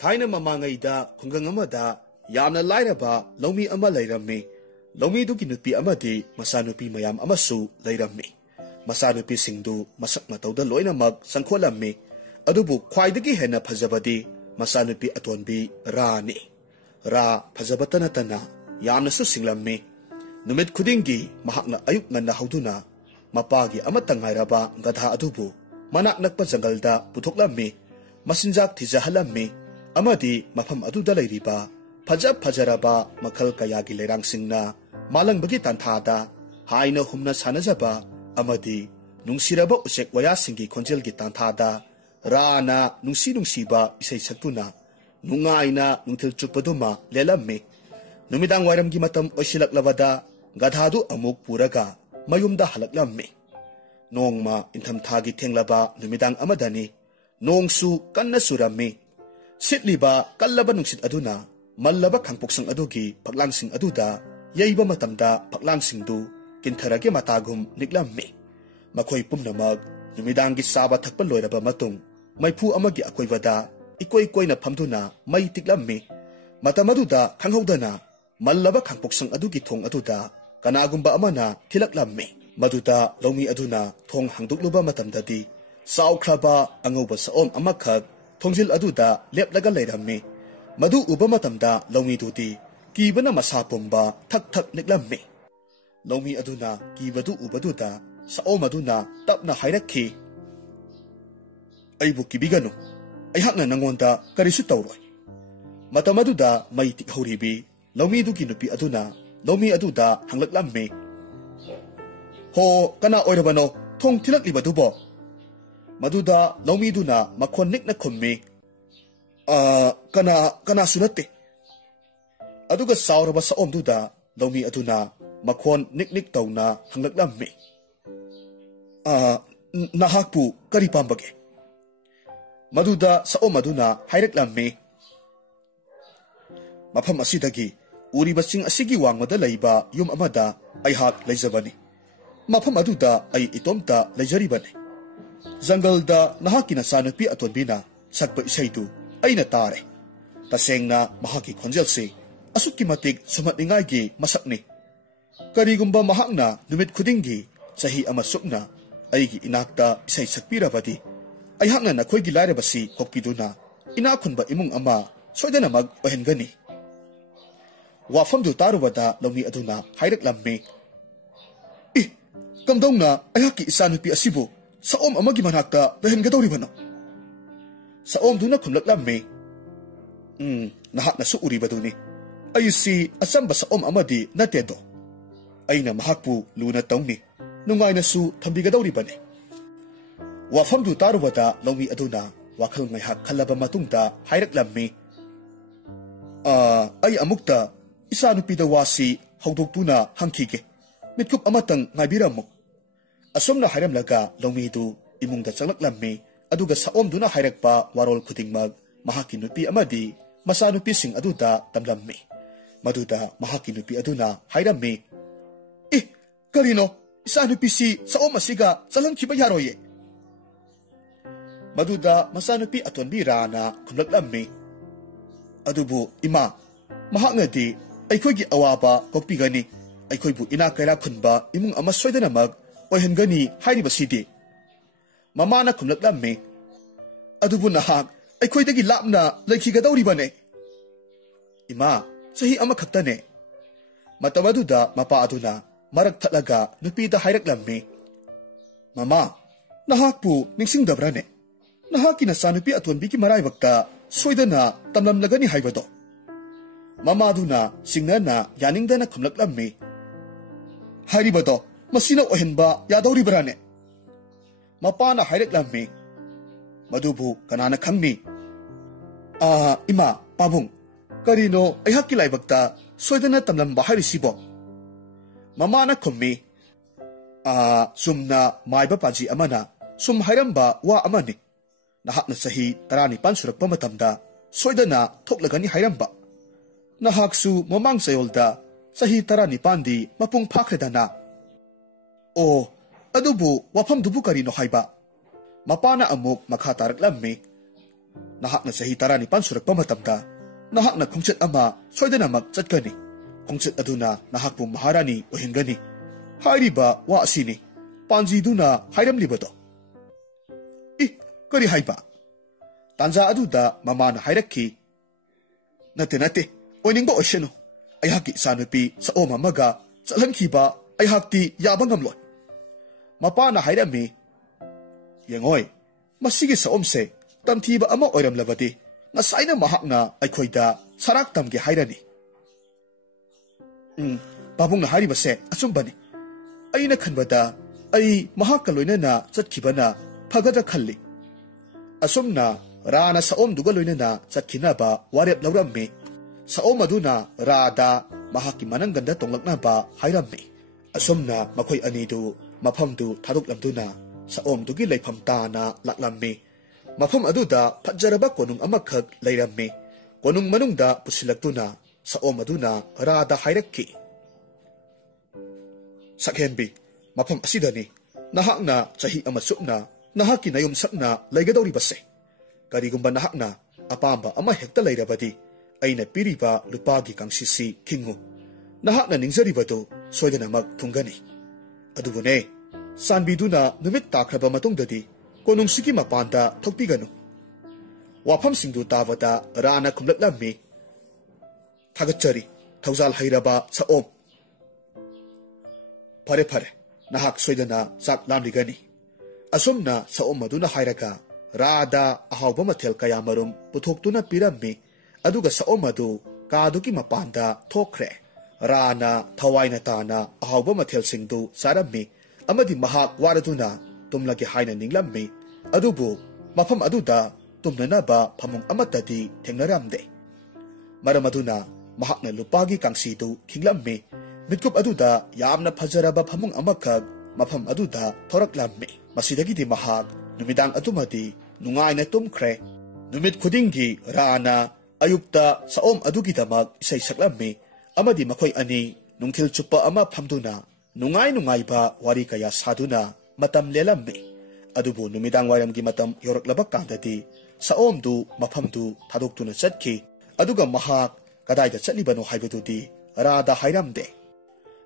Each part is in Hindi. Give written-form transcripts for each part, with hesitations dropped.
थाइना ममांगैदा खुंगंग अमदा यामना लाइरबा लौमी अमा लैरम्मी लौमी दुकी नुपी अमदी मसानुपी मयाम अमसु लैरम्मी मसानुपी सिंधु मसक मतौदा लोइनमक संखोलम्मी अदुबु ख्वाइदगी हेना फजबदी मसानुपी अतोनबी रानी रा फजबतनतना यामनसु सिंगलम्मी नुमित खुदिंगी महाकना अयुक ngana हौदुना मपागी अमतंग ngairaba गधा अदुबु मनाक नकपा जंगलदा पुथोकलम्मी मसिंजाक थिजहलम्मी अमदी मफम अदुदा लैरिबा फजरबा मखल कयागी लेरांगसिंगना मालंगबगी तांथादा हाइना हुमना सानजबा अमदी नुंसिरबा उचेक वयासिंगी खोंजेलगी तांथादा राना नुंसीबा इसै सत्तुना नुंगाइना नुंथिल चुपदुमा लेलम्मी नुमिदांग वायरमगी मतम ओसिलकलबदा गधादु अमुक पुरगा मयुमदा हलकलम्मी नोंगमा इंथमथागी थेंगलबा नुमिदांग अमदनी नोंगसु कन्ना सुरम्मी सिटलिबा कल्लबा नुंसित अदुना मल्लबा खांगपोक्संग अदुगी फक्लांगसिंग अदुदा यैबा मतमदा फक्लांगसिंगदु किंथरगे मतागुम निकलम्मी मखोई पुमनमग नुमिदांगी साबा थकपा लोइरबा मतुंग मैफु अमगी अकोइबदा इकोई कोइना फमदुना मै तिकलम्मी मतमदुदा खांगहौदना मल्लबा खांगपोक्संग अदुगी थोंग अदुदा कनागुंबा अमना थिलकलम्मी मदुदा लौमी अदुना थोंग हांदुकलुबा मतमददी साउख्रबा अंगौबा सओम अमखक थोंजिल अदुदा लेपलगा लैरम्मी मदु उबा मतमदा लौमी दुदी कीबना मसा पुंबा थक थक निकलम्मी लौमी अदुना कीबदु उबदुदा सओम अदुना तपना हाइरक्खी अइबु किबिगनु अइहाकना नंगोंदा करिसु तौरोय मतमदुदा मै तिकहौरिबी लौमी दुगी नुपी अदुना लौमी अदुदा हंगलकलम्मी हो कना ओइरबनो थोंग थिलकलिबदुबो मदुदा लौमी दुना मखोन निकना खुम्मी कना सुनते अदुगा साउरबा सओमदुदा लौमी अदुना मखोन निक तौना हंगलकलम्मी नाहाकपु करी पाम्बगे मदुदा सओम अदुना हाइरकलम्मी मफम असिदगी उरिबसिंग असिगी वांगमदा लैबा युम अमदा अइहाक लैजबनी मफम अदुदा अइ इतोमता लैजरिबनी जंगलदा नहाकी नसानुपी अतोनबीना सकपा इसैदु अइना तारे तसेंगना महाकी खोंजेलसे असुक्की मतिक सुमतनिंगाइगी मसकनी करिगुंबा महाकना नुमित खुदिंगी चही अमा सुकना अइगी इनाकता इसै सकपीरबदी अइहाकना नखोइगी लाइरबसी होक्पीदुना इनाखुनबा इमुंग अमा सोइदनमग ओहेनगनी वाफमदु तारुबदा लौमी अदुना हाइरकलम्मी इ कमदौना अइहाकी इसानुपी असिबु सओम अमगी मनाक्ता लहनगदौरिबनो सओमदुना खुमलकलम्मी नहाकना सुउरिबदुनी अयुसी अचंबा सओम अमदी नतेदो अइना महाकपु लुना तौनी नुंगाइनासु थंबिगदौरिबने वाफमदु तारुबदा लौमी अदुना वाखल ngaiha खल्लबा मतुंगदा हाइरकलम्मी अइ अमुक्ता इसानुपीदा वासी हौदोक्तुना हंखिगे मितकुप अमतंग ngaibiramu असोमना हाइरमलगा लौमीदु इमुंगदा चंगलकलम्मी अदुगा सओमदुना हाइरकपा वारोल खुदिंगमग महाकी नुपी अमदी मसानुपी सिंग अदुदा तमलम्मी मदुदा महाकी नुपी अदुना हाइरम्मी इ करिनो इसानुपी सी सओम असिगा चलनखिबा यारोये मदुदा मसानुपी अतोनबी राना खुमलकलम्मी अदुबु इमा महाकनदी अइखोइगी अवाबा कोक्पिगनी अइखोइबु इना कैरा खुनबा इमुंग अमा सोइदनमग ओहेनगनी हाइरिबसिदी ममाना खुमलकलम्मी अदुबु नहाक अइखोइदगी लापना लैखिगदौरिबने इमा सही अमा खक्तने मतमदुदा मपा अदुना मरक थलगा नुपीदा हाइरकलम्मी ममा नहाकपु निंसिंगदब्राने नहाकी नसानुपी अतोनबीकी मराइबक्ता सोइदना तमलमलगनी हाइबदो ममादुना सिंगना यानिंगदना खुमलकलम्मी हाइरिबदो मसीना ओहेनबा यादौरिबराने मपाना हाइरकलम्मी मदुबु कनाना खंगनी इमा पाबुंग करिनो अइहाकी लाइबक्ता सोइदना तमलमबा हाइरिसिबो ममाना खुम्मी सुमना माइबा पाजी अमना सुम हाइरम्बा वा अमनी नहाकना सही 19 सुरक्पा मतमदा सोइदना थोकलगनी हाइरम्बा नहाकसु ममांग चयोलदा सही 19 दी मपुंग फाख्रेदना ओ अदुबु वफम दुबु करिनो हाइबा मपाना अमुक मखा तारकलम्मी nahakna sahi 19 surakpa matamda nahakna khongchat ama soidanamak chatkani khongchat aduna nahakpu maharani ohingani hairiba wa asini panji duna hairamlibado I kari haiba tanja aduda mamana hairakki nate oiningba oshenu ayhaki sanupi sa oma maga chalhankhiba ayhakti yaba ngamloi mapana hairami yengoi masigi sa omse tamthiba ama oiramlabadi ngasaina mahakna aikhoida sarak tamge hairani babung na hariba se achumbani aina khanbada ai mahakka loinana chatkibana phagada khalli asumna rana saom duga loinana chatkina ba warep laurammi saom aduna rada mahakki mananganda tonglakna ba hairammi asumna makhoi anidu mafamdu thaduklamduna saom dugi leifam tana laklammi mafam aduda phajaraba konung amakhak leirammi konung manungda pusilaktuna saom aduna rada hairakki sakhembi mafam asidani nahakna chahi ama supna nahakki nayum sakna leigadori base karigumba nahakna apamba ama hekta leirabadi aina piriba lupagi kangsisi kingu nahakna ningjaribado soidanamak thungani adubune sanbiduna numit takraba matungdadi konungsiki mapanda thokpiganu wafam singdu tabada rana khumlaklammi thagachari thaujal hairaba saom pare nahak soidana chak lamligani asumna saom maduna hairaga rada ahawba mathel kaya marum puthoktuna pirammi aduga saom adu kaduki mapanda thokre rana thawaina tana ahawba mathel singdu sarammi amadi mahak waraduna tumlagi haina ninglammi adubu mafam aduda tumnanaba phamung amatadi thengnaramde maramaduna mahakna lupagi kangsidu khinglammi mitkup aduda yamna phajaraba phamung amakhak mafam aduda thoraklammi masidagidi mahak numidang atumadi nungaina tumkhre numit khudingi rana ayukta saom adugi damak isai saklammi amadi makhoi ani nungthil chupa ama phamduna nungai ba wari kaya saduna matam lelammi adubu numidang waramgi matam yoraklabak kandadi saom du mafam du thadoktuna chatki aduga mahak kadaida chatlibano haibadudi rada hairamde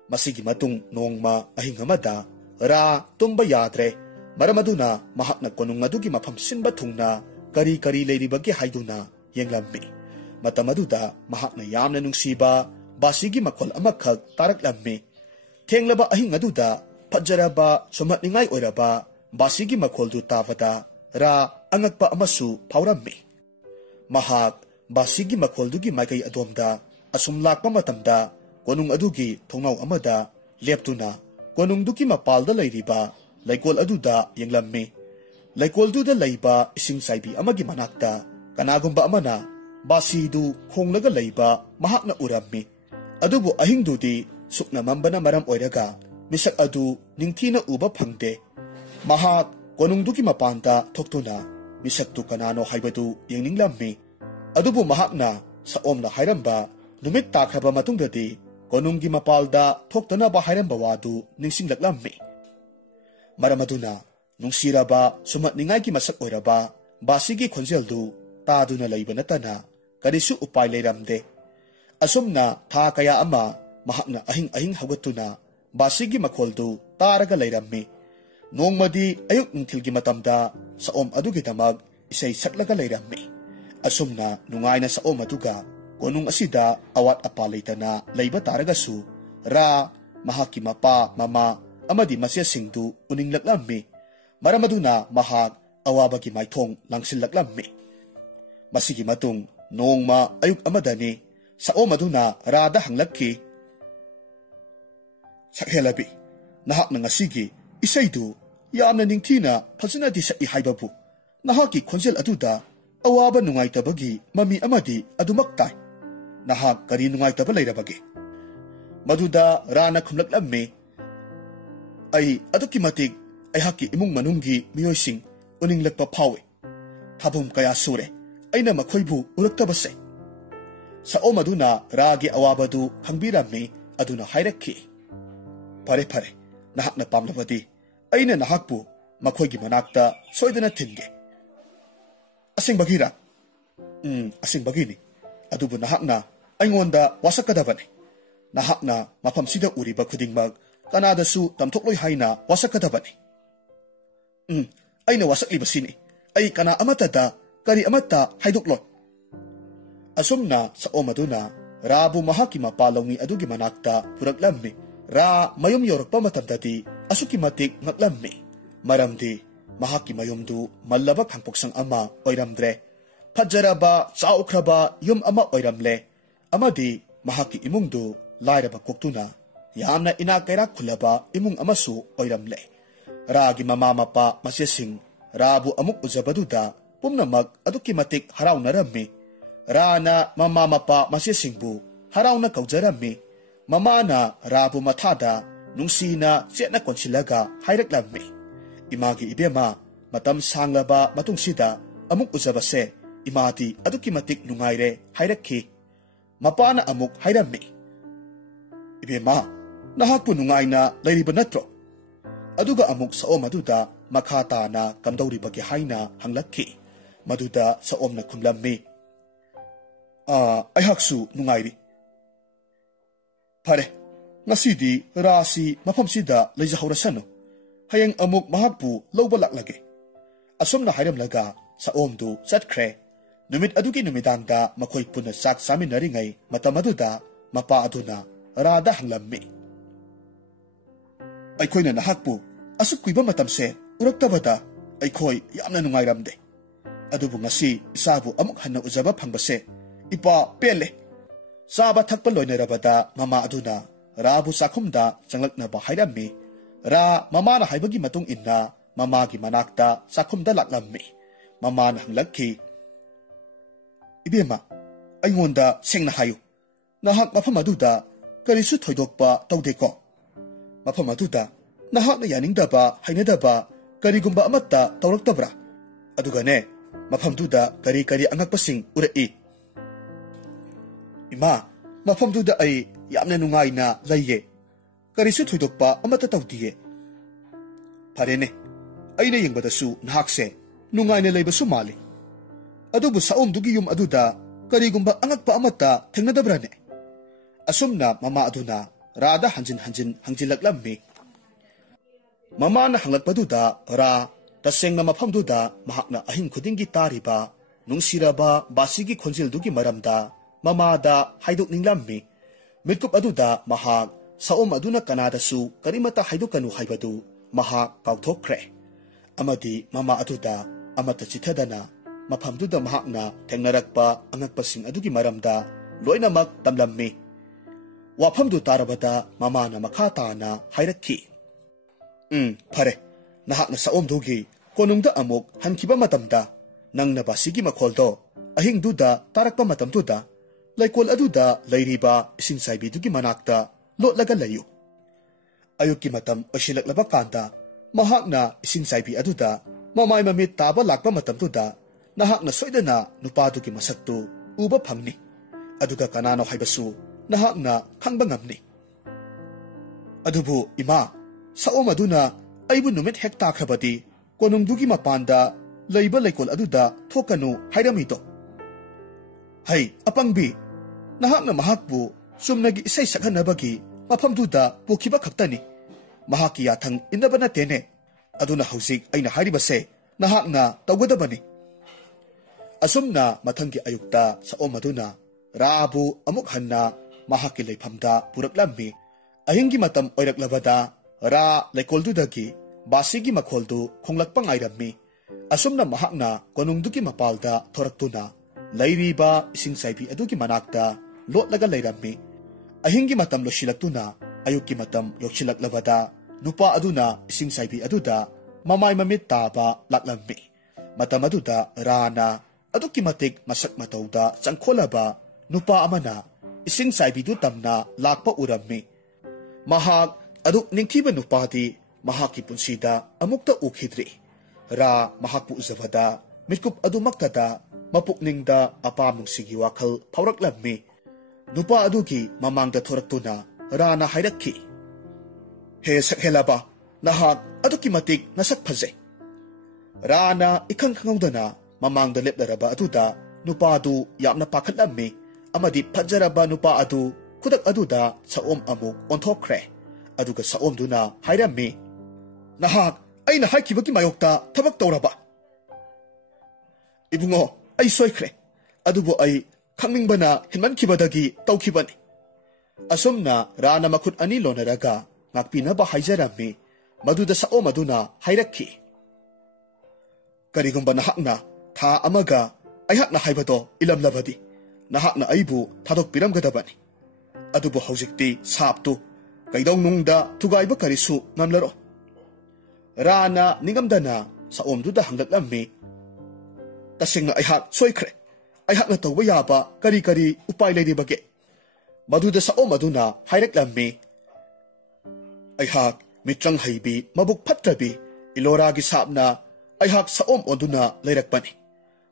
masigi matung nongma ahing amada ra tumba yadre maramaduna mahakna konung adugi mafam sinba thungna kari leiribagi haiduna yenglammi matamaduda mahakna yamna nungsiba basigi makol amakhak taraklammi thengglaba ahing aduda phajaraba somatningai oiraba basigi makoldu tabada ra angakpa amasu phaurammi mahak basigi makoldugi maikai adomda asum lakpa matamda konung adugi thongnau amada leptuna konung duki mapalda leiriba laikol aduda yenglammi laikolduda leiba ising saibi amagi manakta kanagumba amana basidu khonglaga leiba mahakna urammi adubu ahingdudi sukna mambana maram oiraga misak adu ningthina uba phangde mahak konungduki mapanta thoktuna misaktu kanano haibadu yengninglammi adubu mahakna saomna hairamba numit takraba matungdadi konunggi mapalda thoktana ba hairamba wadu ningsinglaklammi maramaduna nungsiraba sumatningai ki masak oiraba basigi khonjeldu taduna leiba natana karisu upai leiramde asumna tha kaya ama mahakna ahing hagatuna basigi makoldu taraga leirammi nongmadi ayuk ningthilgi matamda saom adugi damag isai saklaga leirammi asumna nungaina saom aduga konung asida awat apa leitana leiba taragasu ra mahaki mapa mama amadi masya singdu uninglaklammi maramaduna mahak awabagi maithong langsinlaklammi masigi matung nongma ayuk amadani saom aduna rada hanglakki sakhelabi nahak na ngasigi isaidu yamna ningthina phajana di sa ihaibabu nahaki khonjel aduda awaba nungaitabagi mami amadi adumaktai nahak kari nungaitaba leirabagi maduda rana khumlaklammi ai aduki matik aihaki imung manunggi miyoising uninglakpa phawe thabum kaya sure aina makhoibu uraktabase saom aduna ragi awabadu khangbirammi aduna hairakki pare nahakna pamlabadi aina nahakpu makhoigi manakta soidana thinge asing bagira ꯑꯁꯦꯡꯕꯒꯤꯅꯤ ꯑꯗꯨꯕꯨ ꯅꯍꯥꯛꯅ ꯑꯩꯉꯣꯟꯗ ꯋꯥꯁꯛꯀꯗꯕꯅꯤ ꯅꯍꯥꯛꯅ ꯃꯐꯝꯁꯤꯗ ꯎꯔꯤꯕ ꯈꯨꯗꯤꯡꯃꯛ ꯀꯅꯥꯗꯁꯨ ꯇꯝꯊꯣꯛꯂꯣꯏ ꯍꯥꯏꯅ ꯋꯥꯁꯛꯀꯗꯕꯅꯤ ꯑꯩꯅ ꯋꯥꯁꯛꯂꯤꯕꯁꯤꯅꯤ ꯑꯩ ꯀꯅꯥ ꯑꯃꯠꯇꯗ ꯀꯔꯤ ꯑꯃꯠꯇ ꯍꯥꯏꯗꯣꯛꯂꯣꯏ ꯑꯁꯨꯝꯅ ꯁꯑꯣꯝ ꯑꯗꯨꯅ ꯔꯥꯕꯨ ꯃꯍꯥꯛꯀꯤ ꯃꯄꯥꯂꯧꯃꯤ ꯑꯗꯨꯒꯤ ꯃꯅꯥꯛꯇ ꯄꯨꯔꯛꯂꯝꯃꯤ ꯔꯥ ꯃꯌꯨꯝ ꯌꯧꯔꯛꯄ ꯃꯇꯝꯗꯗꯤ ꯑꯁꯨꯛꯀꯤ ꯃꯇꯤꯛ ꯉꯛꯂꯝꯃꯤ ꯃꯔꯝꯗꯤ ꯃꯍꯥꯛꯀꯤ ꯃꯌꯨꯝꯗꯨ ꯃꯜꯂꯕ ꯈꯥꯡꯄꯣꯛꯁꯪ ꯑꯃ ꯑꯣꯏꯔꯝꯗ꯭ꯔꯦ ꯐꯖꯔꯕ ꯆꯥꯎꯈ꯭ꯔꯕ ꯌꯨꯝ ꯑꯃ ꯑꯣꯏꯔꯝꯂꯦ ꯑꯃꯗꯤ ꯃꯍꯥꯛꯀꯤ ꯏꯃꯨꯡꯗꯨ ꯂꯥꯏꯔꯕ ꯀꯣꯛꯇꯨꯅ ꯌꯥꯝꯅ ꯏꯅꯥꯛ ꯀꯩꯔꯥꯛ ꯈꯨꯜꯂꯕ ꯏꯃꯨꯡ ꯑꯃꯁꯨ ꯑꯣꯏꯔꯝꯂꯦ ꯔꯥꯒꯤ ꯃꯃꯥ ꯃꯄꯥ ꯃꯆꯦꯁꯤꯡ ꯔꯥꯕꯨ ꯑꯃꯨꯛ ꯎꯖꯕꯗꯨꯗ ꯄꯨꯝꯅꯃꯛ ꯑꯗꯨꯛꯀꯤ ꯃꯇꯤꯛ ꯍꯔꯥꯎꯅꯔꯝꯃꯤ ꯔꯥꯅ ꯃꯃꯥ ꯃꯄꯥ ꯃꯆꯦꯁꯤꯡꯕꯨ ꯍꯔꯥꯎꯅ ꯀꯧꯖꯔꯝꯃꯤ ꯃꯃꯥꯅ ꯔꯥꯕꯨ ꯃꯊꯥꯗ ꯅꯨꯡꯁꯤꯅ ꯆꯦꯠꯅ ꯀꯣꯟꯁꯤꯜꯂꯒ ꯍꯥꯏꯔꯛꯂꯝꯃꯤ ꯏꯃꯥꯒꯤ ꯏꯕꯦꯝꯃ ꯃꯇꯝ ꯁꯥꯡꯂꯕ ꯃꯇꯨꯡꯁꯤꯗ ꯑꯃꯨꯛ ꯎꯖꯕꯁꯦ ꯏꯃꯥꯗꯤ ꯑꯗꯨꯛꯀꯤ ꯃꯇꯤꯛ ꯅꯨꯡꯉꯥꯏꯔꯦ ꯍꯥꯏꯔꯛꯈꯤ ꯃꯄꯥꯅ ꯑꯃꯨꯛ ꯍꯥꯏꯔꯝꯃꯤ ꯏꯕꯦꯝꯃ ꯅꯍꯥꯛꯄꯨ ꯅꯨꯡꯉꯥꯏꯅ ꯂꯩꯔꯤꯕ ꯅꯠꯇ꯭ꯔꯣ ꯑꯗꯨꯒ ꯑꯃꯨꯛ ꯁꯑꯣꯝ ꯑꯗꯨꯗ ꯃꯈꯥ ꯇꯥꯅ ꯀꯝꯗꯧꯔꯤꯕꯒꯦ ꯍꯥꯏꯅ ꯍꯪꯂꯛꯈꯤ ꯃꯗꯨꯗ ꯁꯑꯣꯝꯅ ꯈꯨꯝꯂꯝꯃꯤ ꯑꯩꯍꯥꯛꯁꯨ ꯅꯨꯡꯉꯥꯏꯔꯤ ꯐꯔꯦ ꯉꯁꯤꯗꯤ ꯔꯥꯁꯤ ꯃꯐꯝꯁꯤꯗ ꯂꯩꯖꯍꯧꯔꯁꯅꯨ ꯍꯌꯦꯡ ꯑꯃꯨꯛ ꯃꯍꯥꯛꯄꯨ ꯂꯧꯕ ꯂꯥꯛꯂꯒꯦ ꯑꯁꯨꯝꯅ ꯍꯥꯏꯔꯝꯂꯒ ꯁꯑꯣꯝꯗꯨ ꯆꯠꯈ꯭ꯔꯦ ꯅꯨꯃꯤꯠ ꯑꯗꯨꯒꯤ ꯅꯨꯃꯤꯗꯥꯡꯗ ꯃꯈꯣꯏ ꯄꯨꯟꯅ ꯆꯥꯛ ꯆꯥꯃꯤꯟꯅꯔꯤꯉꯩ ꯃꯇꯝ ꯑꯗꯨꯗ ꯃꯄꯥ ꯑꯗꯨꯅ ꯔꯥꯗ ꯍꯪꯂꯝꯃꯤ ꯑꯩꯈꯣꯏꯅ ꯅꯍꯥꯛꯄꯨ ꯑꯁꯨꯛ ꯀꯨꯏꯕ ꯃꯇꯝꯁꯦ ꯎꯔꯛꯇꯕꯗ ꯑꯩꯈꯣꯏ ꯌꯥꯝꯅ ꯅꯨꯡꯉꯥꯏꯔꯝꯗꯦ ꯑꯗꯨꯕꯨ ꯉꯁꯤ ꯏꯆꯥꯕꯨ ꯑꯃꯨꯛ ꯍꯟꯅ ꯎꯖꯕ ꯐꯪꯕꯁꯦ ꯏꯄꯥ ꯄꯦꯜꯂꯦ ꯆꯥꯕ ꯊꯛꯄ ꯂꯣꯏꯅꯔꯕꯗ ꯃꯃꯥ ꯑꯗꯨꯅ ꯔꯥꯕꯨ ꯆꯥꯛꯈꯨꯝꯗ ꯆꯪꯂꯛꯅꯕ ꯍꯥꯏꯔꯝꯃꯤ ꯔꯥ ꯃꯃꯥꯅ ꯍꯥꯏꯕꯒꯤ ꯃꯇꯨꯡ ꯏꯟꯅ ꯃꯃꯥꯒꯤ ꯃꯅꯥꯛꯇ ꯆꯥꯛꯈꯨꯝꯗ ꯂꯥꯛꯂꯝꯃꯤ ꯃꯃꯥꯅ ꯍꯪꯂꯛꯈꯤ ꯏꯕꯦꯝꯃ ꯑꯩꯉꯣꯟꯗ ꯁꯦꯡꯅ ꯍꯥꯏꯌꯨ ꯅꯍꯥꯛ ꯃꯐꯝ ꯑꯗꯨꯗ ꯀꯔꯤꯁꯨ ꯊꯣꯏꯗꯣꯛꯄ ꯇꯧꯗꯦꯀꯣ ꯃꯐꯝ ꯑꯗꯨꯗ ꯅꯍꯥꯛꯅ ꯌꯥꯅꯤꯡꯗꯕ ꯍꯩꯅꯗꯕ ꯀꯔꯤꯒꯨꯝꯕ ꯑꯃꯠꯇ ꯇꯧꯔꯛꯇꯕ꯭ꯔꯥ ꯑꯗꯨꯒꯅꯦ ꯃꯐꯝꯗꯨꯗ ꯀꯔꯤ ꯀꯔꯤ ꯑꯉꯛꯄꯁꯤꯡ ꯎꯔꯛꯏ ꯏꯃꯥ ꯃꯐꯝꯗꯨꯗ ꯑꯩ ꯌꯥꯝꯅ ꯅꯨꯡꯉꯥꯏꯅ ꯂꯩꯌꯦ ꯀꯔꯤꯁꯨ ꯊꯣꯏꯗꯣꯛꯄ ꯑꯃꯠꯇ ꯇꯧꯗꯤꯌꯦ ꯐꯔꯦꯅꯦ ꯑꯩꯅ ꯌꯦꯡꯕꯗꯁꯨ ꯅꯍꯥꯛꯁꯦ ꯅꯨꯡꯉꯥꯏꯅ ꯂꯩꯕꯁꯨ ꯃꯥꯜꯂꯤ ꯑꯗꯨꯕꯨ ꯁꯑꯣꯝꯗꯨꯒꯤ ꯌꯨꯝ ꯑꯗꯨꯗ ꯀꯔꯤꯒꯨꯝꯕ ꯑꯉꯛꯄ ꯑꯃꯠꯇ ꯊꯦꯡꯅꯗꯕ꯭ꯔꯥꯅꯦ ꯑꯁꯨꯝꯅ ꯃꯃꯥ ꯑꯗꯨꯅ ꯔꯥꯗ ꯍꯟꯖꯤꯟ ꯍꯟꯖꯤꯟ ꯍꯪꯖꯤꯜꯂꯛꯂꯝꯃꯤ ꯃꯃꯥꯅ ꯍꯪꯂꯛꯄꯗꯨꯗ ꯔꯥ ꯇꯁꯦꯡꯅ ꯃꯐꯝꯗꯨꯗ ꯃꯍꯥꯛꯅ ꯑꯍꯤꯡ ꯈꯨꯗꯤꯡꯒꯤ ꯇꯥꯔꯤꯕ ꯅꯨꯡꯁꯤꯔꯕ ꯕꯥꯁꯤꯒꯤ ꯈꯣꯟꯖꯦꯜꯗꯨꯒꯤ ꯃꯔꯝꯗ ꯃꯃꯥꯗ ꯍꯥꯏꯗꯣꯛꯅꯤꯡꯂꯝꯃꯤ ꯃꯤꯠꯀꯨꯞ ꯑꯗꯨꯗ ꯃꯍꯥꯛ ꯁꯑꯣꯝ ꯑꯗꯨꯅ ꯀꯅꯥꯗꯁꯨ ꯀꯔꯤꯃꯠꯇ ꯍꯥꯏꯗꯣꯛꯀꯅꯨ ꯍꯥꯏꯕꯗꯨ ꯃꯍꯥꯛ ꯀꯥꯎꯊꯣꯛꯈ꯭ꯔꯦ ꯑꯃꯗꯤ ꯃꯃꯥ ꯑꯗꯨꯗ ꯑꯃꯠꯇ ꯆꯤꯊꯗꯅ ꯃꯐꯝꯗꯨꯗ ꯃꯍꯥꯛꯅ ꯊꯦꯡꯅꯔꯛꯄ ꯑꯉꯛꯄꯁꯤꯡ ꯑꯗꯨꯒꯤ ꯃꯔꯝꯗ ꯂꯣꯏꯅꯃꯛ ꯇꯝꯂꯝꯃꯤ ꯋꯥꯐꯝꯗꯨ ꯇꯥꯔꯕꯗ ꯃꯃꯥꯅ ꯃꯈꯥ ꯇꯥꯅ ꯍꯥꯏꯔꯛꯈꯤ ꯐꯔꯦ ꯅꯍꯥꯛꯅ ꯁꯑꯣꯝꯗꯨꯒꯤ ꯀꯣꯅꯨꯡꯗ ꯑꯃꯨꯛ ꯍꯟꯈꯤꯕ ꯃꯇꯝꯗ ꯅꯪꯅ ꯕꯥꯁꯤꯒꯤ ꯃꯈꯣꯜꯗꯣ ꯑꯍꯤꯡꯗꯨꯗ ꯇꯥꯔꯛꯄ ꯃꯇꯝꯗꯨꯗ ꯂꯩꯀꯣꯜ ꯑꯗꯨꯗ ꯂꯩꯔꯤꯕ ꯏꯁꯤꯡ ꯆꯥꯏꯕꯤꯗꯨꯒꯤ ꯃꯅꯥꯛꯇ ꯂꯣꯠꯂꯒ ꯂꯩꯌꯨ ꯑꯌꯨꯛꯀꯤ ꯃꯇꯝ ꯑꯣꯏꯁꯤꯜꯂꯛꯂꯕ ꯀꯥꯟꯗ ꯃꯍꯥꯛꯅ ꯏꯁꯤꯡ ꯆꯥꯏꯕꯤ ꯑꯗꯨꯗ ꯃꯃꯥꯏ ꯃꯃꯤꯠ ꯇꯥꯕ ꯂꯥꯛꯄ ꯃꯇꯝꯗꯨꯗ ꯅꯍꯥꯛꯅ ꯁꯣꯏꯗꯅ ꯅꯨꯄꯥꯗꯨꯒꯤ ꯃꯁꯛꯇꯨ ꯎꯕ ꯐꯪꯅꯤ ꯑꯗꯨꯒ ꯀꯅꯥꯅꯣ ꯍꯥꯏꯕꯁꯨ ꯅꯍꯥꯛꯅ ꯈꯪꯕ ꯉꯝꯅꯤ ꯑꯗꯨꯕꯨ ꯏꯃꯥ ꯁꯑꯣꯝ ꯑꯗꯨꯅ ꯑꯩꯕꯨ ꯅꯨꯃꯤꯠ ꯍꯦꯛ ꯇꯥꯈ꯭ꯔꯕꯗꯤ ꯀꯣꯅꯨꯡꯗꯨꯒꯤ ꯃꯄꯥꯟꯗ ꯂꯩꯕ ꯂꯩꯀꯣꯜ ꯑꯗꯨꯗ ꯊꯣꯛꯀꯅꯨ ꯍꯥꯏꯔꯝꯃꯤꯗꯣ ꯍꯩ ꯑꯄꯪꯕꯤ ꯅꯍꯥꯛꯅ ꯃꯍꯥꯛꯄꯨ ꯆꯨꯝꯅꯒꯤ ꯏꯁꯩ ꯁꯛꯍꯟꯅꯕꯒꯤ ꯃꯐꯝꯗꯨꯗ ꯄꯨꯈꯤꯕ ꯈꯛꯇꯅꯤ ꯃꯍꯥꯛꯀꯤ ꯌꯥꯊꯪ ꯏꯟꯅꯕ ꯅꯠꯇꯦꯅꯦ ꯑꯗꯨꯅ ꯍꯧꯖꯤꯛ ꯑꯩꯅ ꯍꯥꯏꯔꯤꯕꯁꯦ ꯅꯍꯥꯛꯅ ꯇꯧꯒꯗꯕꯅꯤ ꯑꯁꯨꯝꯅ ꯃꯊꯪꯒꯤ ꯑꯌꯨꯛꯇ ꯁꯑꯣꯝ ꯑꯗꯨꯅ ꯔꯥꯕꯨ ꯑꯃꯨꯛ ꯍꯟꯅ ꯃꯍꯥꯛꯀꯤ ꯂꯩꯐꯝꯗ ꯄꯨꯔꯛꯂꯝꯃꯤ ꯑꯍꯤꯡꯒꯤ ꯃꯇꯝ ꯑꯣꯏꯔꯛꯂꯕꯗ ꯔꯥ ꯂꯩꯀꯣꯜꯗꯨꯗꯒꯤ ꯕꯥꯁꯤꯒꯤ ꯃꯈꯣꯜꯗꯨ ꯈꯣꯡꯂꯛꯄ ꯉꯥꯏꯔꯝꯃꯤ ꯑꯁꯨꯝꯅ ꯃꯍꯥꯛꯅ ꯀꯣꯅꯨꯡꯗꯨꯒꯤ ꯃꯄꯥꯜꯗ ꯊꯣꯔꯛꯇꯨꯅ ꯂꯩꯔꯤꯕ ꯏꯁꯤꯡ ꯆꯥꯏꯕꯤ ꯑꯗꯨꯒꯤ ꯃꯅꯥꯛꯇ ꯂꯣꯠꯂꯒ ꯂꯩꯔꯝꯃꯤ ꯑꯍꯤꯡꯒꯤ ꯃꯇꯝ ꯂꯣꯏꯁꯤꯜꯂꯛꯇꯨꯅ ꯑꯌꯨꯛꯀꯤ ꯃꯇꯝ ꯌꯧꯁꯤꯜꯂꯛꯂꯕꯗ ꯅꯨꯄꯥ ꯑꯗꯨꯅ ꯏꯁꯤꯡ ꯆꯥꯏꯕꯤ ꯑꯗꯨꯗ ꯃꯃꯥꯏ ꯃꯃꯤꯠ ꯇꯥꯕ ꯂꯥꯛꯂꯝꯃꯤ ꯃꯇꯝ ꯑꯗꯨꯗ ꯔꯥꯅ ꯑꯗꯨꯛꯀꯤ ꯃꯇꯤꯛ ꯃꯁꯛ ꯃꯇꯧꯗ ꯆꯪꯈꯣꯜꯂꯕ ꯅꯨꯄꯥ ꯑꯃꯅ ꯏꯁꯤꯡ ꯆꯥꯏꯕꯤꯗꯨ ꯇꯝꯅ ꯂꯥꯛꯄ ꯎꯔꯝꯃꯤ ꯃꯍꯥꯛ ꯑꯗꯨꯛ ꯅꯤꯡꯊꯤꯕ ꯅꯨꯄꯥꯗꯤ ꯃꯍꯥꯛꯀꯤ ꯄꯨꯟꯁꯤꯗ ꯑꯃꯨꯛꯇ ꯎꯈꯤꯗ꯭ꯔꯤ ꯔꯥ ꯃꯍꯥꯛꯄꯨ ꯎꯖꯕꯗ ꯃꯤꯠꯀꯨꯞ ꯑꯗꯨꯃꯛꯇꯗ ꯃꯄꯨꯛꯅꯤꯡꯗ ꯑꯄꯥꯝ ꯅꯨꯡꯁꯤꯒꯤ ꯋꯥꯈꯜ ꯐꯥꯎꯔꯛꯂꯝꯃꯤ ꯅꯨꯄꯥ ꯑꯗꯨꯒꯤ ꯃꯃꯥꯡꯗ ꯊꯣꯔꯛꯇꯨꯅ ꯔꯥꯅ ꯍꯥꯏꯔꯛꯈꯤ ꯍꯦ ꯁꯛꯍꯦꯜꯂꯕ ꯅꯍꯥꯛ ꯑꯗꯨꯛꯀꯤ ꯃꯇꯤꯛ ꯅꯁꯛ ꯐꯖꯩ ꯔꯥꯅ ꯏꯈꯪ ꯈꯪꯍꯧꯗꯅ ꯃꯃꯥꯡꯗ ꯂꯦꯞꯂꯔꯕ ꯑꯗꯨꯗ नुपा अदु यामना पाखटलम्मी अमदि फजरबा नुपा अदु खुदक अदुदा साओम अमुक ओंथोखरे अदुगा साओम दुना हाइरम्मी नहाक अइना हाइखिबकी मायोक्ता थबक तौरबा इबुंगो अइ सोइखरे अदुबो अइ खंगनिंगबना हिनमनखिबदगी तौखिबनी असुमना राना मखुत अनि लोनरगा ngakpinaba haijaramme maduda saom aduna hairakhi karigumba nahakna tha amaga aihakna haibado ilamlabadi nahakna aibu thadok piramgadabani adubu haujikti saptu kaidong nungda tugaiba karisu ngamlaro rana ningamdana saom duda hanglatlamme tasingna aihak soikre aihakna tawba yaba kari kari upai leidibage maduda saom aduna hairaklamme अहाक मित्रंग हईबी मबुक फत्रबी इलोरागी साबना अहाक साओम ओंदुना लेरकपनी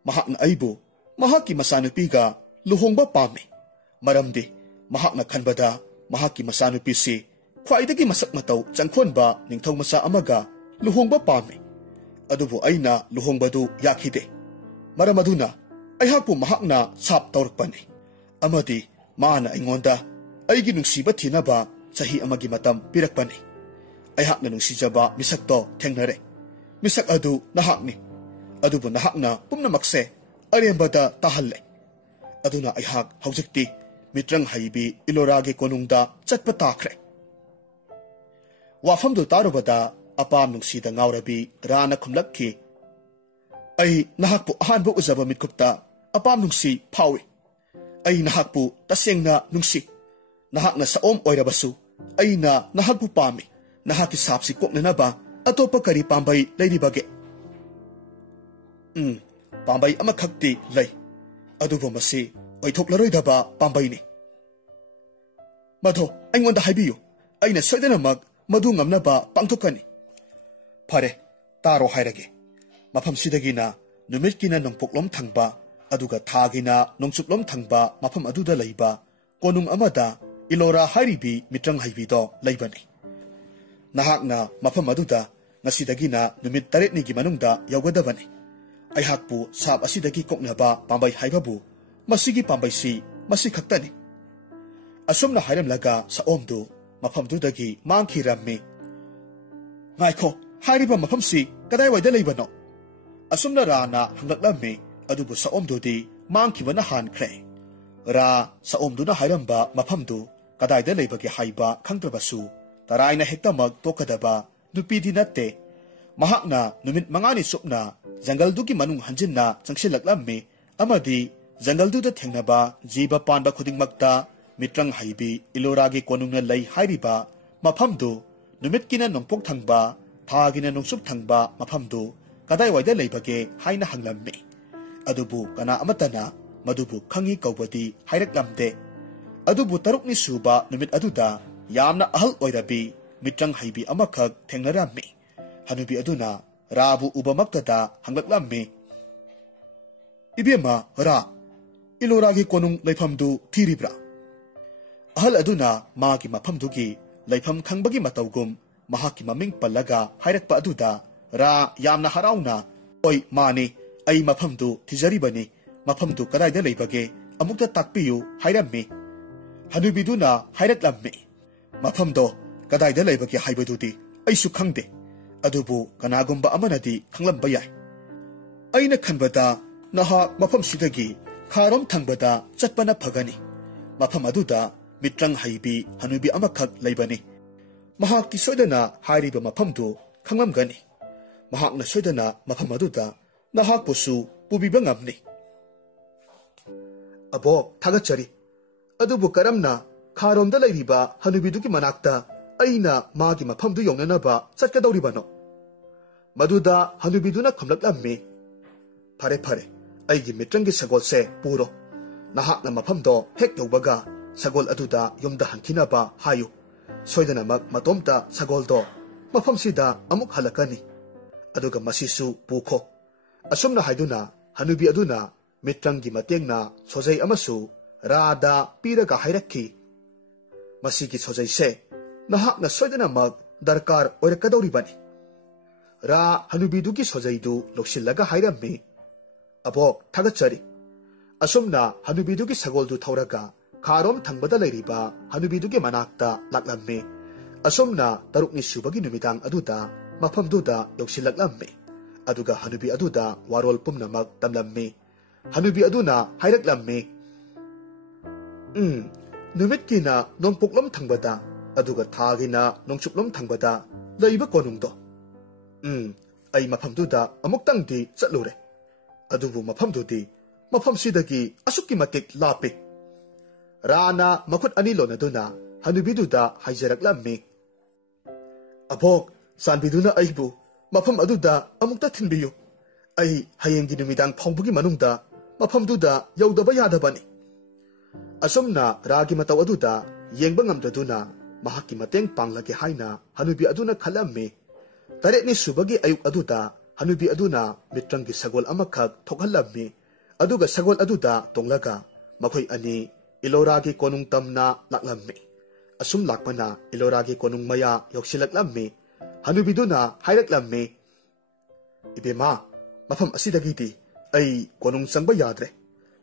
महाकना अइबु महाकी मसानुपीगा लुहोंगबा पामे मरमदि महाकना खनबदा महाकी मसानुपीसी ख्वाइदगी मसक मतौ चंखोनबा निंगथौ मसा अमगा लुहोंगबा पामे अदुबु अइना लुहोंगबदु याखिदे मरमदुना अहाकपु महाकना साप तौरकपनी अमदि माना अइंगोंदा अइगी नुंसीबा थिनबा चाही अमगी मतम पिरकपनी अहाकना नुंसीजबा मिसक्तो थेंगनरे मिसक अदु नहाकनी अदुबु नहाकना पुमनमक्से अरेंबदा ताहल्ले अदुना अहाक हौजिक्ति मित्रंग हईबी इलोरागे कोनुंगदा चटपा ताखरे वाफमदु तारुबदा अपाम नुंसीदा ngawrabi राना खुमलक्खि अई नहाकपु अहानबु उजबा मितकुप्ता अपाम नुंसी फावी अई नहाकपु तसेंगना नुंसी नहाकना साओम ओइरबसु अइना नहाकपु पामी नहाकी सापसी कोकननबा अतोपा करी पांबई लेरिबगे पांबई अमखक्ति लै अदुबो मसी ओइथोक्लरोइदबा पांबईनि मधो अइंगोंदा हाइबियु अइना सोइदनमक मधु ngamnaba पांथोकनी फरे तारो हाइरगे मफम सिदगिना नुमितकिना नंगपोक्लोम थंगबा अदुगा थागिना नोंचुपलोम थंगबा मफम अदुदा लैबा कोनुंग अमदा इलोरा हाइरिबी मित्रंग हाइबिदो लैबनी नहाकना मफम अदुदा ngasidagiना नुमित तरेटनी की मनुंगदा यौगदबनी अहाकपु साप असिदगी कोकनबा पांबई हाइबाबु मसिगी पांबईसी मसि खक्तनी असुमना हाइरमलगा साओमदु मफमदुदगी मांखिरम्मी ngaiko हाइरिबा मफमसी कदाय वाइदा लैबनो असुमना राना हंगलक्लम्मी अदुबु साओमदुदी मांखिबना हानख्रे रा साओमदुना हाइरम्बा मफमदु कदायदा लैबगे हाइबा खंगत्रबसु तराइना हेक्तमक तोकदबा नुपीदी नत्ते महाकना नुमित मंगानी सुपना जंगलदुगी मनुंग हंजिन्ना चंगसिलक्लम्मी अमदी जंगलदुदा थेंगनबा जीव पानबा खुदिंगमक्ता मित्रंग हाइबी इलोरागी कोनुंगना लै हाइरिबा मफमदु नुमितकिना नोंपोक थंगबा थागिना नोंसुप थंगबा मफमदु कदाय वाइदा लैबगे हाइना हंगलम्मी अदुबु कना अमतना मदुबु खंगी कौबदी हाइरक्लम्दे अदुबु तरुकनी सुबा नुमित अदुदा यामना अहल ओइरबी मित्रंग हाइबी अमखक थेंगनराम्मी हनुबी अदुना राबु उबमक्तदा हंगलक्लम्मी इबेमा रा इलोरागी कोनुंग लैफमदु थीरिब्रा अहल अदुना मागी मफमदुगी लैफम खंगबगी मतौगुम महाकी ममिंग पल्लगा हाइरक्पा अदुदा रा यामना हराउना ओइ मानी अई मफमदु थिजरिबनी मफमदु कदायदा लैबगे अमुक्ता ताकपियु हाइरम्मी हनुबीदुना हाइरक्लम्मी मफमदो कदायदा लैबगे हाइबदुदी अइसु खंगदे अदुबु कनागुम्बा अमनदी खंगलम्बा याय अइना खनबदा नहा मफम सिदगी खारोम थंगबदा चटपना फगनी मफम अदुदा मित्रंग हाइबी हनुबी अमखक लैबनी महाक्ति सोइदना हाइरिबा मफमदु खंगलमगनी महाकना सोइदना मफम अदुदा नहाकपुसु पुबिबा ngamni अबो थागचरी अदुबु करमना खारोमदा लैरिबा हनुबीदुगी मनाक्ता अइना मागी मफमदु योंगननबा चटकदौरिबनो मदुदा हनुबीदुना खमलक्लम्मी फरे फरे अइगी मित्रंगी सगोल से पुरो नहाकना मफमदो हेक यौबगा सगोल अदुदा युमदा हंखिनबा हायु सोइदनमक मतोमता सगोलदो मफमसिदा अमुक हलकनी अदुगा मसिसु पुखो असुमना हाइदुना हनुबी अदुना मित्रंगी मतेंगना सोजै अमसु रादा पीरगा हाइरक्खि मसिगी सोजै से नहाकना सोइदनमक दरकार ओइरकदौरिबनी रा हनुबीदुगी सोजैदु लोक्सिलगा हाइरम्मी अबो थागचरी असुमना हनुबीदुगी सगोलदु थौरगा खारोम थंगबदा लैरिबा हनुबीदुगी मनाक्ता लाक्लम्मे असुमना तरुकनि सुबगी नुमिदांग अदुदा मफमदुदा यौसिलक्लम्मे अदुगा हनुबी अदुदा वारोल पुमनमक तमलम्मे हनुबी अदुना हाइरक्लम्मे नुमितकिना नोंपोक्लम थंगबदा अदुगा थागिना नोंचुप्लम थंगबदा लैबा कोनुंगदो अई मफमदुदा अमुक्तंगदी चलुरे अदुबु मफमदुदी मफमसिदगी असुक्की मतिक लापे राना मखुत अनी लोनदुना हनुबीदुदा हाइजरक्लम्मे अबोक सानबीदुना अइबु मफम अदुदा अमुक्ता थिनबियु अई हयेंगी नुमिदांग फाउबगी मनुंगदा मफमदुदा यौदबा यादबनी असुमना रागी मतौ अदुदा येंबा ngamdaduna mahakki mateng panglage haina hanubi aduna khalame taretni subagi ayuk aduda hanubi aduna mitrangi sagol amakhak thokhalame aduga sagol aduda tonglaga makhoi ani iloragi konung tamna laklamme asum lakpana iloragi konung maya yoksilaklamme hanubi duna hailaklamme ibema mafam asidagi di ai konung sangba yadre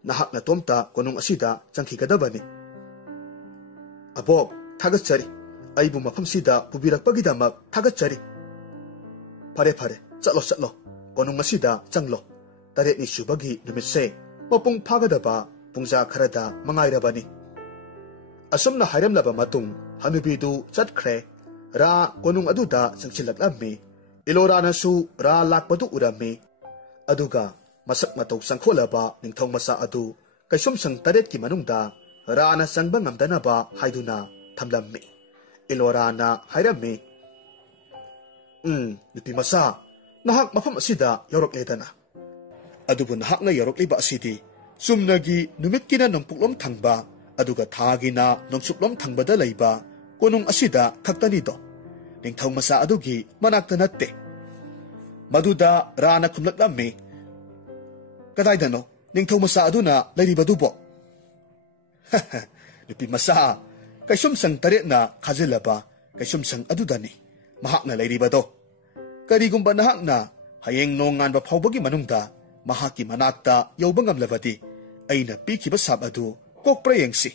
nahak na tomta konung asida changkhigadabani abok थागतचरी अइबु मफमसिदा पुबिरकपगिदमक थागतचरी फरे फरे चलो चलो कोनुंगसिदा चंगलो तरेतनि सुबगी नुमितसे मपुंग फागदबा पुंजा खरदा मंगाइरबनी असुमना हाइरमलबा मतुंग हनुबीदु चटख्रे रा कोनुंग अदुदा चंगसिलक्लम्मी इलोरानासु रा लाकपदु उरम्मी अदुगा मसक मतौ संखोलबा निंथौं मसा अदु कैसुम संग तरेतकी मनुंगदा राना संगबा ngamdanaba हाइदुना थमलम्मी इलोराना हाइरम्मी नुपी मसा नहाक मफम असिदा यौरक्लेदना अदुबु नहाकना यौरक्लिबा असिदी चुमनगी नुमितकिना नोंपुक्लोम थंगबा अदुगा थागिना नोंसुप्लोम थंगबदा लैबा कोनुंग असिदा खक्तनिदो निंथौ मसा अदुगी मनाक्ता नत्ते मदुदा राना खुमलक्लम्मी कदाइदनो निंथौ मसा अदुना लैरिबदुबो नुपी मसा कैसुम संग तरेतना खाजिलबा कैसुम संग अदुदनी महाकना लैरिबदो करिगुंबा नहाकना हयेंग नोंगानबा फाउबगी मनुंगदा महाकी मनाक्ता यौबा ngamlabadi अइना पीखिबा साब अदु कोकप्रा येंगसी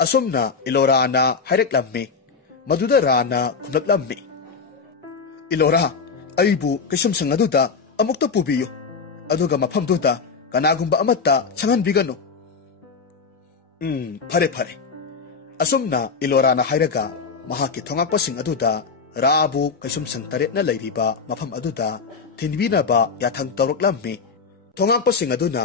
असुमना इलोराना हाइरक्लम्मी मदुदा राना खुमलक्लम्मी इलोरा अइबु कैसुम संग अदुदा अमुक्ता पुबियु अदुगा मफमदुदा कनागुंबा अमत्ता छंगनबिगनो फरे फरे असुमना इलोराना हाइरगा महाकी थोंगाकपासिंग अदुदा राबु कैसुम संग तरेतना लैरिबा मफम अदुदा थिनबिनाबा याथंग तौरक्लम्मी थोंगाकपासिंग अदुना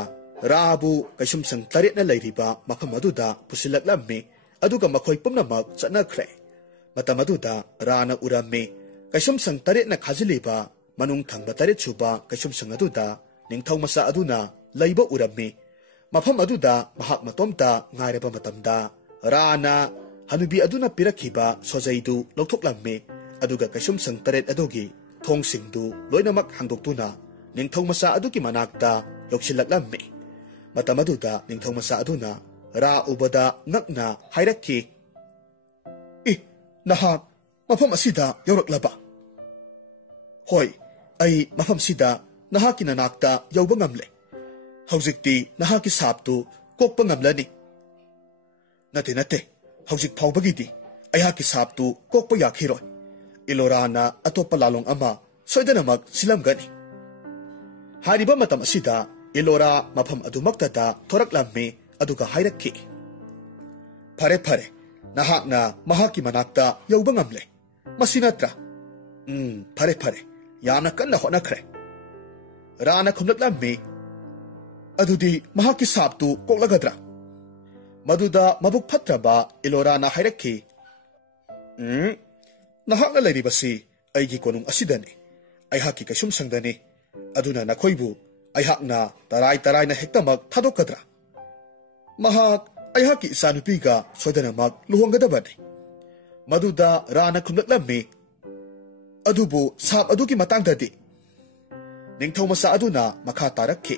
राबु कैसुम संग तरेतना लैरिबा मफम अदुदा पुसिलक्लम्मी अदुगा मखोय पुमनमक चटनख्रे मतम अदुदा राना उरम्मी कैसुम संग तरेतना खाजिलिबा मनुंग थंगबा तरेत सुबा कैसुम संग अदुदा निंथौ मसा अदुना लैबा उरम्मी मफम अदुदा महाक मतोमता ngairaba matamda राना हनुबी अदुना पिरखिबा सोजैदु लौथोक्लम्मे अदुगा कैसुम संग तरेत अदुगी थोंगसिंगदु लोइनमक हांदोक्तुना निंथौ मसा अदुगी मनाक्ता योक्सिलक्लम्मे मतम अदुदा निंथौ मसा अदुना रा उबदा ngakna हाइरक्की इ नहाक मफम असिदा यौरक्लबा होय अई मफम सिदा नहाकी ननाक्ता यौबा ngamle हौजिक्ति नहाकी साबतु कोकपा ngamlani नते नते हौजिक फाउबगिदी अयाकी साबतु कोकपा याखिरोय इलोराना अतोपा लालोंग अमा सोइदनमक सिलमगनी हारिबा मतम असिदा इलोरा मफम अदुमक्तदा थोरक्लम्मे अदुगा हाइरक्की फरे फरे नहाकना महाकी मनाक्ता यौबा ngamle मसिनत्रा फरे फरे याना कन्ना होनख्रे राना खुमलक्लम्मे अदुदी महाकी साबतु कोकलगद्रा मदुदा मबुक फत्रबा इलोराना हाइरक्की नहाकना लैरिबसी अइगी कोनुंग असिदने अयहाकी कैसुम संगदने अदुना नखोइबु अयहाकना तराई तराइना हेक्तमक थादोकद्रा महाक अयहाकी इसानुपीगा सोइदनमक लुहोंगदबने मदुदा राना खुमलक्लम्मे अदुबु साब अदुगी मतंगददी निंथौ मसा अदुना मखा तारक्की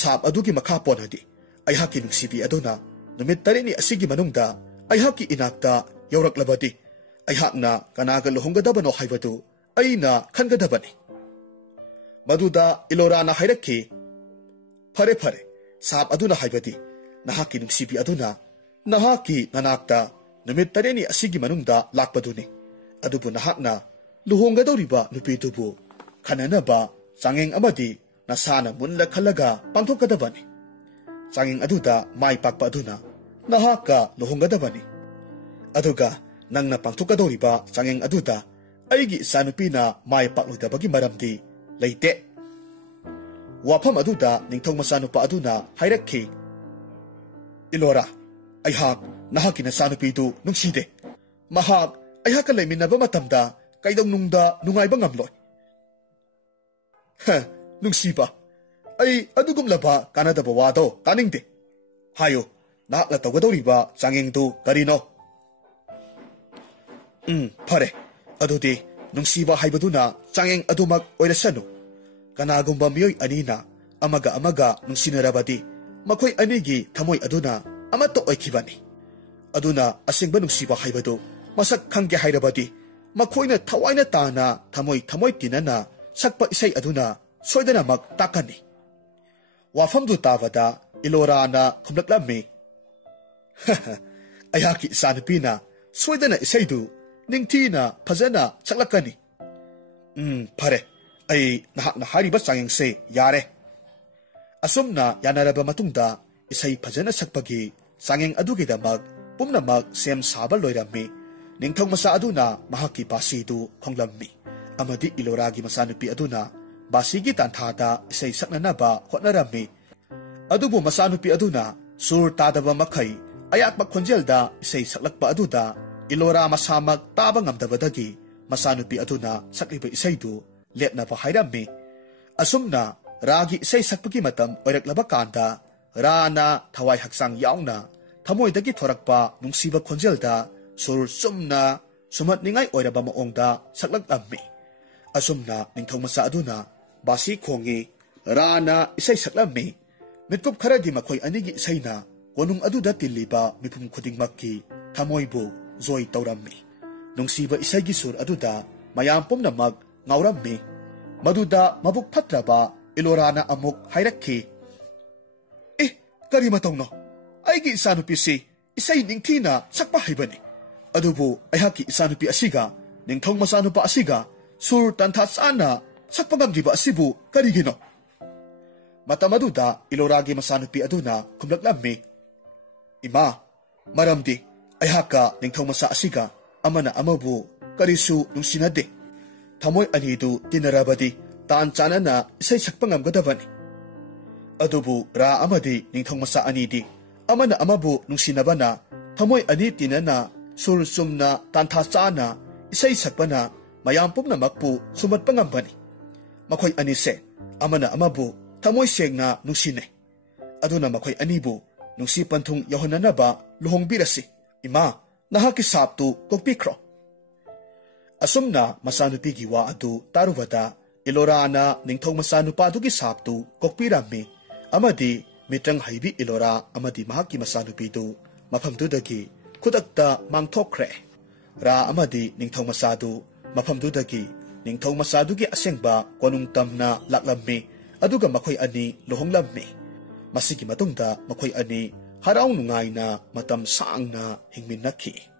साब अदुगी मखा पोनदी अयहाकी नुंसिबी अदुना नुमित तरेनी असिगी मनुंगदा अयहाकी इनाक्ता यौरक्लबदी अयहाकना कनागा लुहोंगदबनो हाइबदु अइना खनगदबनी मदुदा इलोराना हाइरक्की फरे फरे Sab aduna haibadi nahaki nungsibi aduna nahaki nanakta numit tareni asigi manungda lakpaduni adubu nahakna luhonggadoriba nupidubu khananaba changeng amadi nasana munla khalaga pangthokadabani changeng aduda mai pakpa aduna nahaka luhonggadabani aduga nangna pangthokadoriba changeng aduda aigi sanupina mai pakludabagi maramdi leite wafam aduda ningthong masanupa aduna hairakhi Ilora aihak nahaki nasanupidu nungside mahak aihaka leiminaba matamda kaidong nungda nungaiba ngamloi nungsiba ai adugumlaba kanadaba wado kaningde hayo nakla tawgadoriba changengdu karino phare adudi nungsiba haibaduna changeng adumak oirasanu kanagumba miyoi anina amaga nungsinarabadi makhoi anigi thamoi aduna amato oikibani aduna asingba nungsiba haibadu masak khangge hairabadi makhoina thawaina tana thamoi tinana sakpa isai aduna soidana mak takani wafamdu tawada Ilora na khumlaklami ayaki sanupina soidana isaidu ningthina phajana chaklakani phare ai nahakna hariba changengse yare asumna yanaraba matungda isai phajana sakpagi changeng adugidamak pumnamak sem saba loirami ningthong masa aduna mahaki basidu khonglammi amadi Iloragi masanupi aduna basigi tanthada isai saknanaba hotnarami adubu masanupi aduna sur tadaba makhai ayakpa khonjelda isai saklakpa aduda Ilora masamak taba ngamdabadagi masanupi aduna sakliba isaidu lepnaba hairami asumna ragi isai sakpagi matam oiraklaba kanda rana thawai haksang yauna thamoidagi thorakpa nungsiba khonjelda sur sumna sumat ningai oiraba maongda saklaklammi asumna ningthong masa aduna basi khongi rana isai saklammi mitkup kharadi makhoi anigi isaina konung aduda tiliba mipum khudingmakki thamoibu zoi taurammi nungsiba isaigi sur aduda mayam pumnamak ngaurammi maduda mabuk phatraba Ilorana amuk hairakhi kari matongno aigi isanupi si isai ningthina sakpa haibani adubu aihaki isanupi asiga ningthong masanupa asiga sur tantha sana sakpa ngamdiba asibu karigino matamaduda Iloragi masanupi aduna khumlaklammi ima maramdi aihaka ningthong masa asiga amana amabu karisu nungsinade thamoi anidu tinarabadi tan chanana isai sakpa ngamgadabani adubu ra amadi ningthong masa anidi amana amabu nungsinabana thamoi ani tinana sur sumna tantha chana isai sakpana mayam pumna makpu sumat pangambani makhoi ani se amana amabu thamoi sengna nungsine aduna makhoi anibu nungsi panthung yahonanaba luhongbirasi ima nahaki saptu kokpikro asumna masanupigi wa adu tarubada Ilorana ningthong masanupa adugi saptu kokpirami amadi mitrang haibi Ilora amadi mahaki masanupidu mafamdudagi khudakta mangthokre ra amadi ningthong masadu mafamdudagi ningthong masadugi asengba konung tamna laklammi aduga makhoi ani lohonglammi masigi matungda makhoi ani harau nungaina matam sangna hingminnakhi